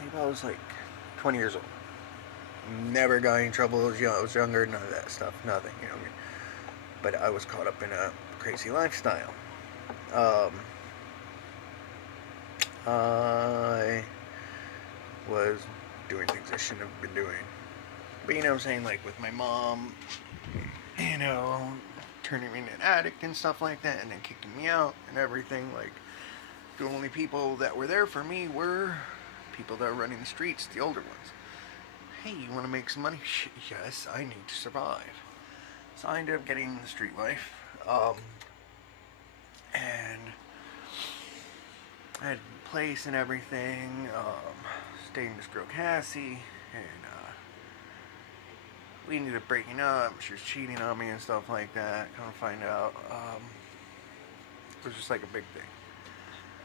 believe I was like 20 years old. Never got in trouble. I was younger. None of that stuff. Nothing. You know what I mean? But I was caught up in a crazy lifestyle. Um, I was doing things I shouldn't have been doing. But you know what I'm saying? Like with my mom, you know, turning me into an addict and stuff like that, and then kicking me out and everything. Like the only people that were there for me were people that were running the streets, the older ones. Hey, you want to make some money? Yes, I need to survive. So I ended up getting the street life. And I had a place and everything. Stayed in this girl Cassie, and we ended up breaking up. She was cheating on me and stuff like that. Come to find out, it was just like a big thing.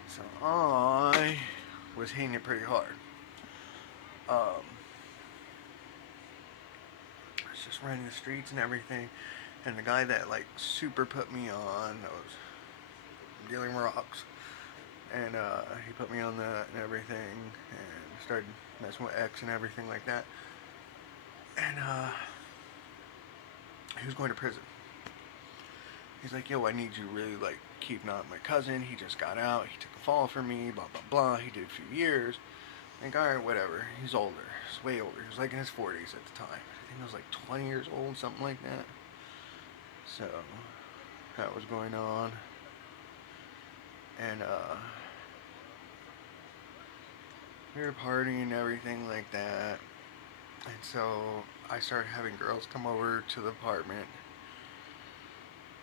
So I was hitting it pretty hard. Um, I was just running the streets and everything. And the guy that like super put me on, I was dealing rocks, and he put me on that and everything, and started messing with X and everything like that. And he was going to prison. He's like, yo, I need you to really like keep an eye on my cousin. He just got out. He took a fall for me. Blah blah blah. He did a few years. Like, all right, whatever. He's older. He's way older. He was like in his 40s at the time. I think he was like 20 years old, something like that. So that was going on, and we were partying and everything like that. And so I started having girls come over to the apartment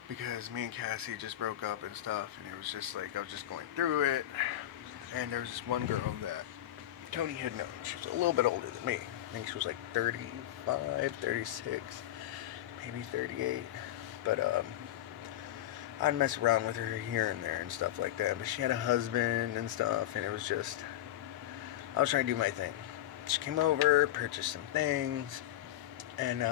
because me and Cassie just broke up and stuff, and it was just like I was just going through it. And there was this one girl that Tony had known. She was a little bit older than me. I think she was like 35, 36, maybe 38. But I'd mess around with her here and there and stuff like that. But she had a husband and stuff, and it was just I was trying to do my thing. She came over, purchased some things, and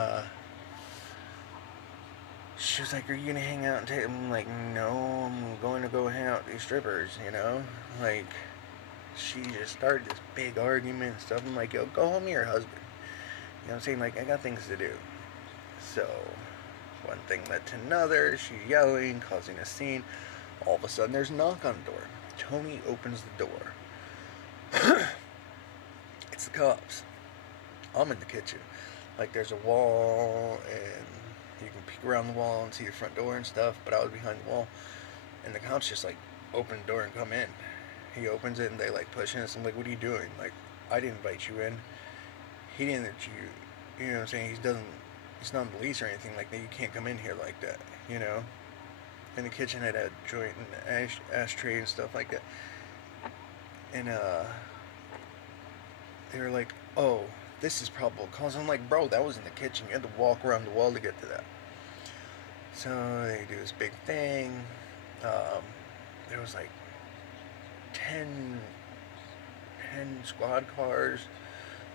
she was like, "Are you gonna hang out and take?" I'm like, "No, I'm going to go hang out with these strippers." You know, like she just started this big argument and stuff. I'm like, "Yo, go home to your husband." You know what I'm saying? Like, I got things to do. So one thing led to another. She's yelling, causing a scene. All of a sudden, there's a knock on the door. Tony opens the door. It's the cops. I'm in the kitchen. Like, there's a wall, and you can peek around the wall and see the front door and stuff, but I was behind the wall, and the cops just, like, open the door and come in. He opens it, and they, like, push in us. I'm like, what are you doing? Like, I didn't invite you in. He didn't let you, you know what I'm saying? He's not on the lease or anything like that. You can't come in here like that, you know? In the kitchen, it had joint and ashtray and stuff like that. And, they were like, oh, this is probable cause. I'm like, bro, that was in the kitchen. You had to walk around the wall to get to that. So they do this big thing. Um, there was like 10, 10 squad cars.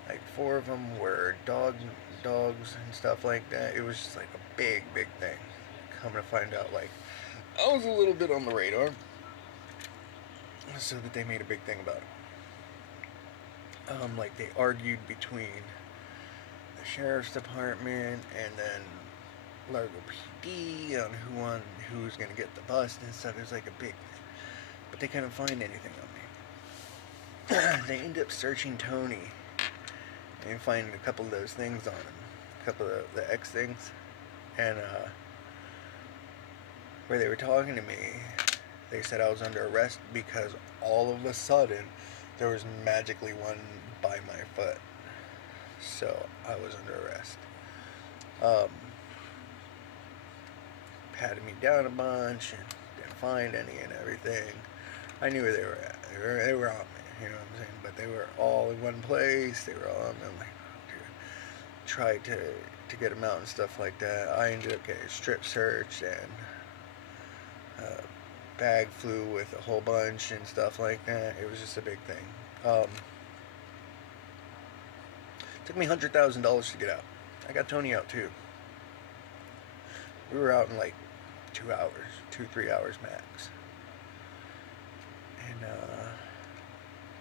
Like 4 of them were dogs and stuff like that. It was just like a big, big thing. Come to find out, like, I was a little bit on the radar. So that they made a big thing about it. Like they argued between the sheriff's department and then Largo PD on who was gonna get the bust and stuff. It was like a big, but they couldn't find anything on me. They ended up searching Tony and finding a couple of those things on him, a couple of the X things, and where they were talking to me, they said I was under arrest because all of a sudden there was magically one by my foot. So I was under arrest. Um, Patted me down a bunch and didn't find any and everything. I knew where they were at. They were on me, you know what I'm saying? But they were all in one place. They were all on me. I'm like, oh, dude. Tried to get them out and stuff like that. I ended up getting strip searched and bag flew with a whole bunch and stuff like that. It was just a big thing. Took me $100,000 to get out. I got Tony out too. We were out in like 2 hours, 2-3 hours max. And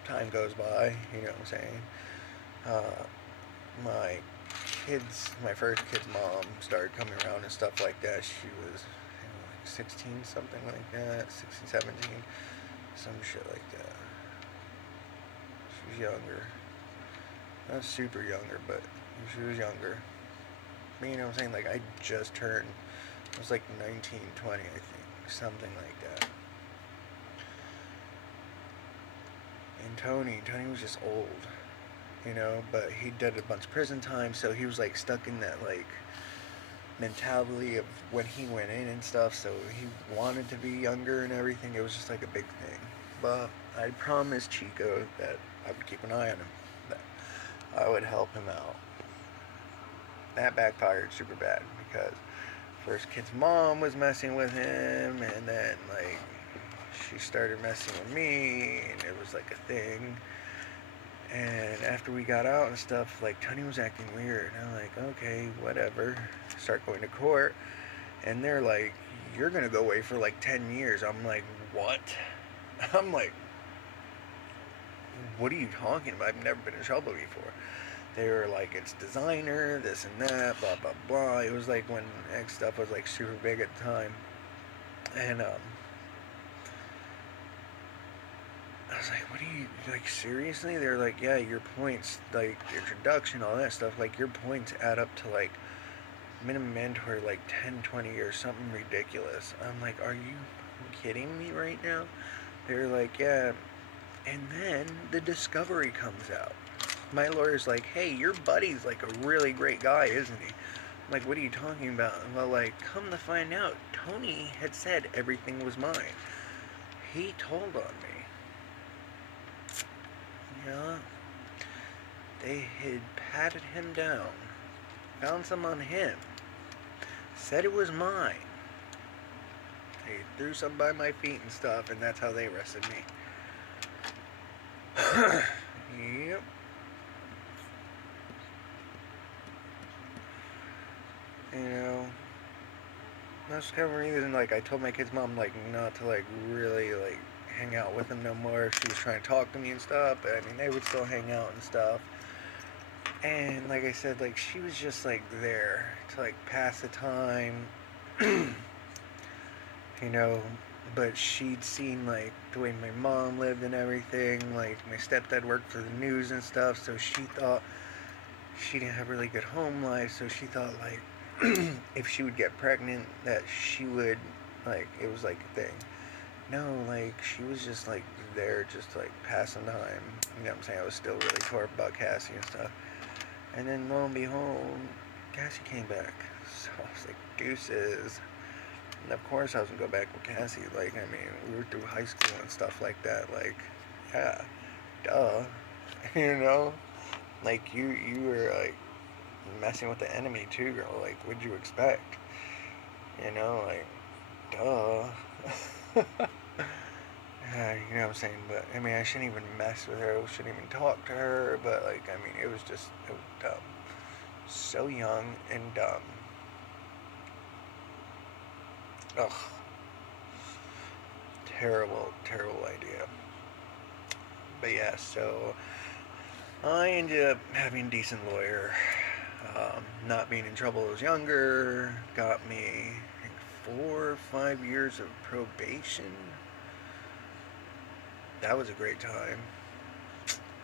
time goes by, you know what I'm saying? My my first kid's mom started coming around and stuff like that. She was, like 16, something like that, 16, 17, some shit like that. She was younger. Not super younger, but she was younger. You know what I'm saying? Like, I just turned, I was like 19, 20, I think, something like that. And Tony was just old, you know, but he did a bunch of prison time, so he was like stuck in that like mentality of when he went in and stuff, so he wanted to be younger and everything. It was just like a big thing. But I promised Chico that I would keep an eye on him, that I would help him out. That backfired super bad because first kid's mom was messing with him, and then like she started messing with me, and it was like a thing. And after we got out and stuff, like Tony was acting weird. And I'm like, okay, whatever. Start going to court, and they're like, you're gonna go away for like 10 years. I'm like, what? I'm like, what are you talking about? I've never been in trouble before. They were like, it's designer, this and that, blah blah blah. It was like when X stuff was like super big at the time, and I was like, what are you, like, seriously? They're like, yeah, your points, like, introduction, all that stuff, like, your points add up to, like, minimum mandatory, like, 10, 20 years, something ridiculous. I'm like, are you kidding me right now? They're like, yeah. And then the discovery comes out. My lawyer's like, hey, your buddy's, like, a really great guy, isn't he? I'm like, what are you talking about? Well, like, come to find out, Tony had said everything was mine. He told on me. Yeah, they had patted him down, found some on him, said it was mine. They threw some by my feet and stuff, and that's how they arrested me. Yep. You know, that's kind of reason, like, I told my kid's mom, like, not to, like, really, like, hang out with him no more. She was trying to talk to me and stuff, but I mean, they would still hang out and stuff. And like I said, like, she was just like there to like pass the time, you know. But she'd seen like the way my mom lived and everything. Like, my stepdad worked for the news and stuff, so she thought she didn't have a really good home life. So she thought like if she would get pregnant, that she would, like, it was like a thing. No, like, she was just, like, there just, like, passing time. You know what I'm saying? I was still really tore up about Cassie and stuff. And then, lo and behold, Cassie came back. So I was like, deuces. And of course I was going to go back with Cassie. Like, I mean, we were through high school and stuff like that. Like, yeah, duh. You know? Like, you were, like, messing with the enemy, too, girl. Like, what'd you expect? You know, like, duh. You know what I'm saying? But I mean, I shouldn't even mess with her. I shouldn't even talk to her. But like, I mean, it was dumb. So young and dumb. Ugh. Terrible, terrible idea. But yeah, so I ended up having a decent lawyer. Not being in trouble when I was younger got me, I think, 4 or 5 years of probation. That was a great time.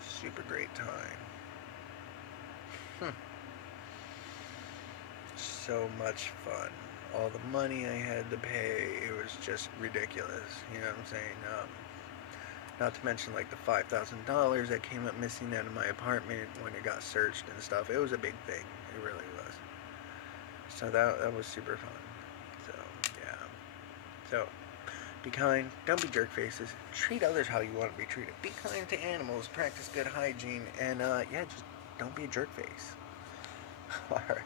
Super great time. So much fun. All the money I had to pay, it was just ridiculous. You know what I'm saying? Not to mention like the $5,000 that came up missing out of my apartment when it got searched and stuff. It was a big thing. It really was. So that was super fun. So yeah. So be kind. Don't be jerk faces. Treat others how you want to be treated. Be kind to animals. Practice good hygiene. And yeah, just don't be a jerk face. Alright.